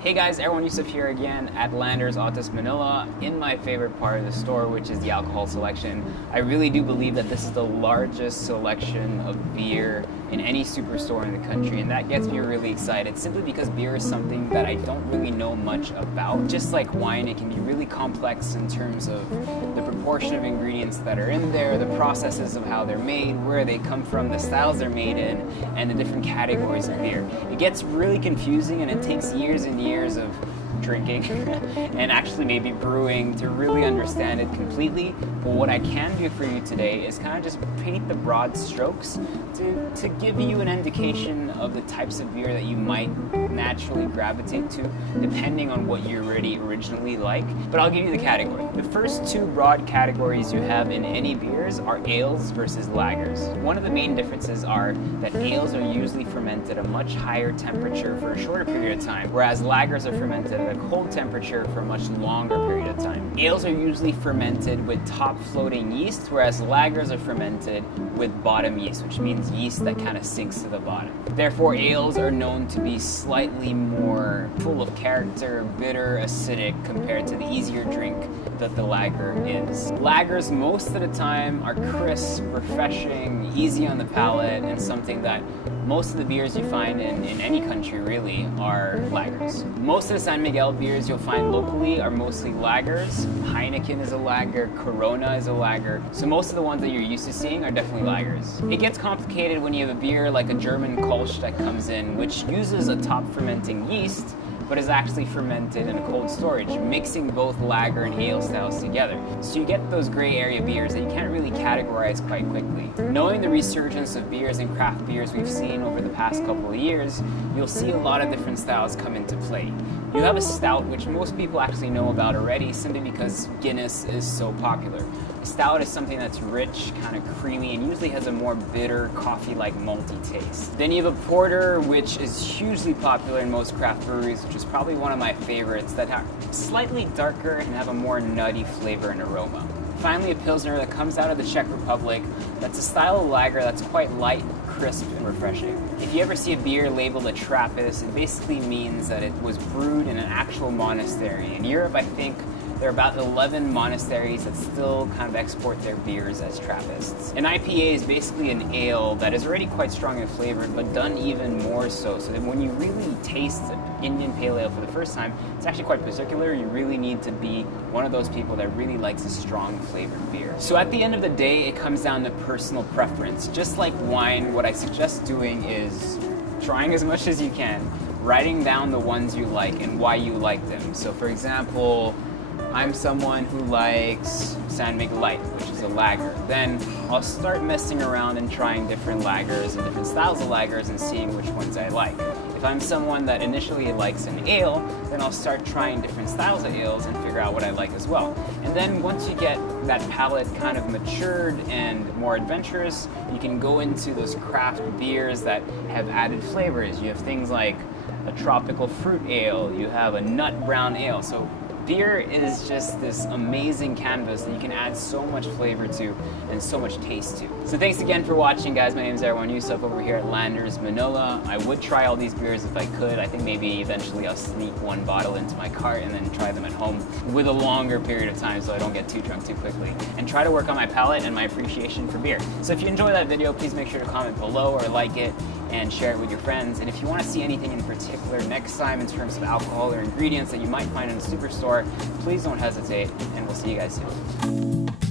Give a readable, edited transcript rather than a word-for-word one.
Hey guys, Erwan Heussaff here again at Landers Autos Manila in my favorite part of the store, which is the alcohol selection. I really do believe that this is the largest selection of beer in any superstore in the country, and that gets me really excited simply because beer is something that I don't really know much about. Just like wine, it can be really complex in terms of the proportion of ingredients that are in there, the processes of how they're made, where they come from, the styles they're made in, and the different categories of beer. It gets really confusing and it takes years and years of drinking and actually maybe brewing to really understand it completely. But what I can do for you today is kind of just paint the broad strokes to give you an indication of the types of beer that you might naturally gravitate to depending on what you originally like. But I'll give you the category. The first two broad categories you have in any beers are ales versus lagers. One of the main differences are that ales are usually fermented at a much higher temperature for a shorter period of time, whereas lagers are fermented at a cold temperature for a much longer period of time. Ales are usually fermented with top floating yeast, whereas lagers are fermented with bottom yeast, which means yeast that kind of sinks to the bottom. Therefore, ales are known to be slightly more full of character, bitter, acidic compared to the easier drink that the lager is. Lagers most of the time are crisp, refreshing, easy on the palate, and something that most of the beers you find in any country really are lagers. Most of the San Miguel beers you'll find locally are mostly lagers. Heineken is a lager, Corona is a lager. So most of the ones that you're used to seeing are definitely lagers. It gets complicated when you have a beer like a German Kolsch that comes in, which uses a top fermenting yeast, but is actually fermented in a cold storage, mixing both lager and ale styles together. So you get those gray area beers that you can't really categorize quite quickly. Knowing the resurgence of beers and craft beers we've seen over the past couple of years, you'll see a lot of different styles come into play. You have a stout, which most people actually know about already simply because Guinness is so popular. A stout is something that's rich, kind of creamy, and usually has a more bitter, coffee-like malty taste. Then you have a porter, which is hugely popular in most craft breweries, which is probably one of my favorites, that are slightly darker and have a more nutty flavor and aroma. Finally, a pilsner that comes out of the Czech Republic. That's a style of lager that's quite light, crisp, and refreshing. If you ever see a beer labeled a Trappist, it basically means that it was brewed in an actual monastery. In Europe, I think there are about 11 monasteries that still kind of export their beers as Trappists. An IPA is basically an ale that is already quite strong in flavor, but done even more so that when you really taste an Indian Pale Ale for the first time, it's actually quite particular. You really need to be one of those people that really likes a strong flavored beer. So at the end of the day, it comes down to personal preference. Just like wine, what I suggest doing is trying as much as you can, writing down the ones you like and why you like them. So for example, I'm someone who likes San Miguel Light, which is a lager. Then I'll start messing around and trying different lagers and different styles of lagers and seeing which ones I like. If I'm someone that initially likes an ale, then I'll start trying different styles of ales and figure out what I like as well. And then once you get that palate kind of matured and more adventurous, you can go into those craft beers that have added flavors. You have things like a tropical fruit ale, you have a nut brown ale. So beer is just this amazing canvas that you can add so much flavor to and so much taste to. So thanks again for watching, guys. My name is Erwan Heussaff over here at Landers Manila. I would try all these beers if I could. I think maybe eventually I'll sneak one bottle into my cart and then try them at home with a longer period of time so I don't get too drunk too quickly. And try to work on my palate and my appreciation for beer. So if you enjoy that video, please make sure to comment below or like it and share it with your friends. And if you want to see anything in particular next time in terms of alcohol or ingredients that you might find in the Superstore, please don't hesitate, and we'll see you guys soon.